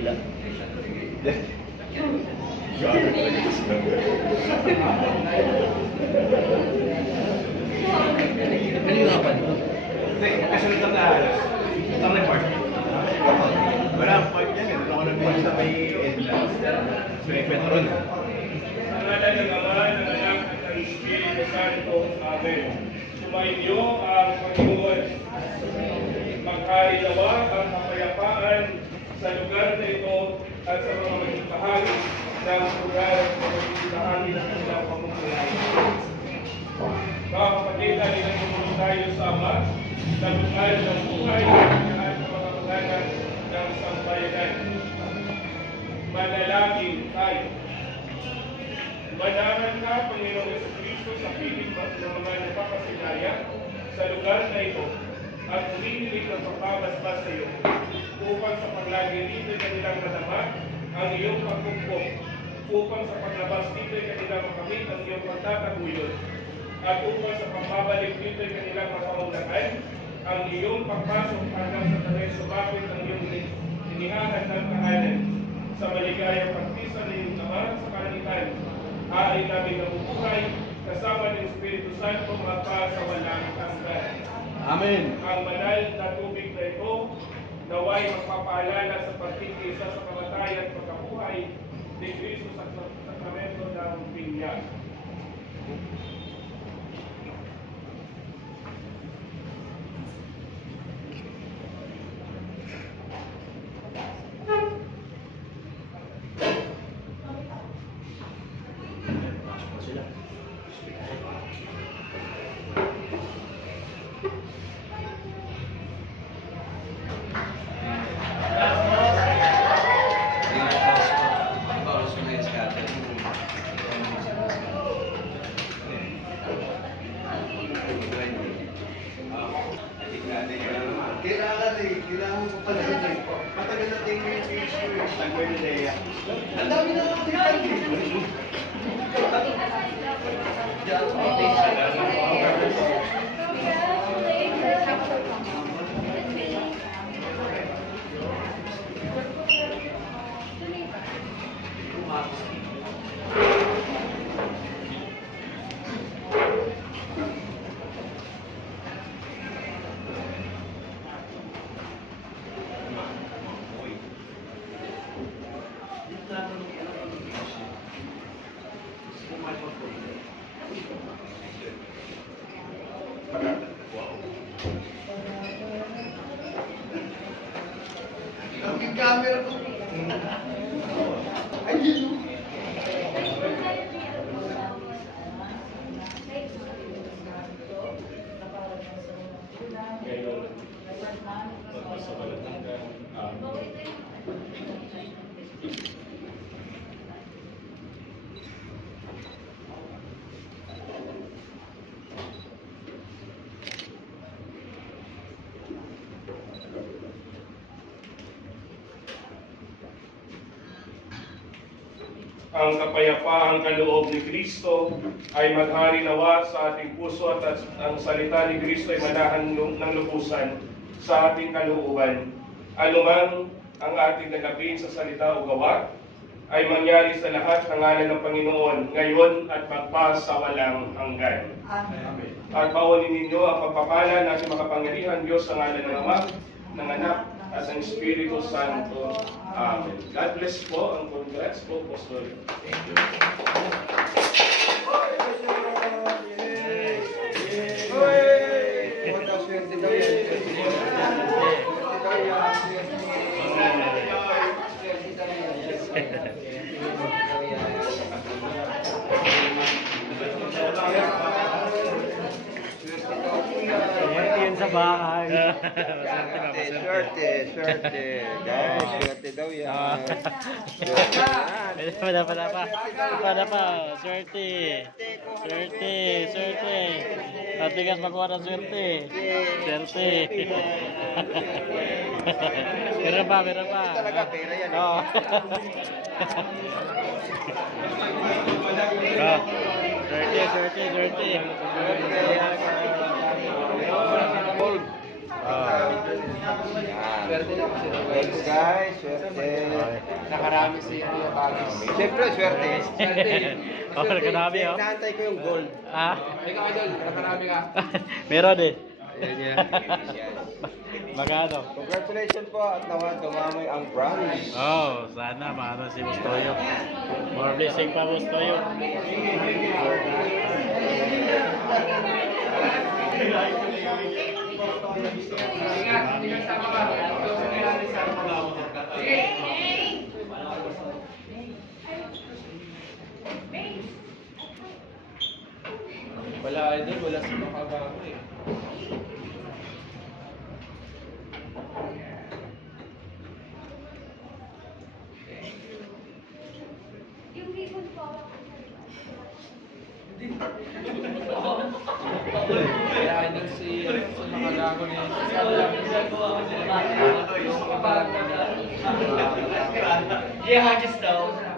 Manila. Nahihirapan mo? Hindi, kasunod lang na halos. Ang report. Wala ang point yan. Ito ako nag-point sa may Edla. Sa may Petron. Ang ngalan ng Ama, ng Anak, at ng Espiritu Santo. Amen. Sumainyo ang Panginoon. Maghari nawa ang kapayapaan sa lugar na ito at sa mga maging bahagi ng lugar na magiging ng kanilang pamumuhay. Mga kapatid, nagtutulong tayo sa Ama sa lugar ng buhay at sa mga magagan ng sambayanan. Manalangin tayo. Manahan ka, Panginoong Jesucristo, sa piling ng mga nagpapasinaya sa lugar na ito at humihilig ng pagpapaspas sa iyo upang sa paglagi dito'y kanilang madama ang iyong pagkumpong, upang sa paglabas dito'y kanilang makamit ang iyong pagtataguyod, at upang sa pagbabalik dito'y kanilang mapaunlakan ang iyong pagpasok hanggang sa taray-subakit ang iyong inihahan ng kahanan sa maligayang pagpisa na iyong Ama sa kanitan. Ay namin nabubuhay kasama ng Espiritu Santo magpa sa walang hanggan. Amen. Ang banal na tubig na ito naway magpapaalala sa pagkikisa sa kamatayan at pagkabuhay ni Cristo sa sakramento ng binyag. Kailangan ko pala ito eh. Matagal na tayo yung issue eh. San Bernardea. Ang dami na lang tingnan. Ang camera ko. Ayun. Ngayon, magpasawalan hanggan. Amen. Ang kapayapaang kaloob ni Kristo ay maghari nawa sa ating puso at ang salita ni Kristo ay manahan ng lubusan sa ating kalooban. Anumang ang ating nagapin sa salita o gawa ay mangyari sa lahat ng ngalan ng Panginoon ngayon at magpasawalang hanggan. Amen. At bawalin ninyo ang pagpapala ng ating makapangyarihan Diyos sa ngalan ng Ama, ng Anak, at ng Espiritu Santo. Amen. God bless po. Ang congrats po, Pastor. Thank you. Yun sa bahay. Swerte. Guys, swerte daw yan. Pada pa. Swerte. Patigas makuha ng swerte. Meron pa. Talaga, pera yan. Oo. Swerte. Yan. Thanks guys, swerte. Nakarami si Kuya Bagis. Siyempre, swerte. Oh, nagkanabi oh. Inaantay ko yung gold. Ah? Ikaw, Idol, nakarami ka. Meron eh. Yan yan. Magano? Congratulations po at nawa dumamay ang brownies. Oh, sana maano si Bustoyo. More blessing pa Bustoyo. Wala, Idol, wala si Makabago eh. Wala, Idol, si Makabago niya. Yeah, just daw.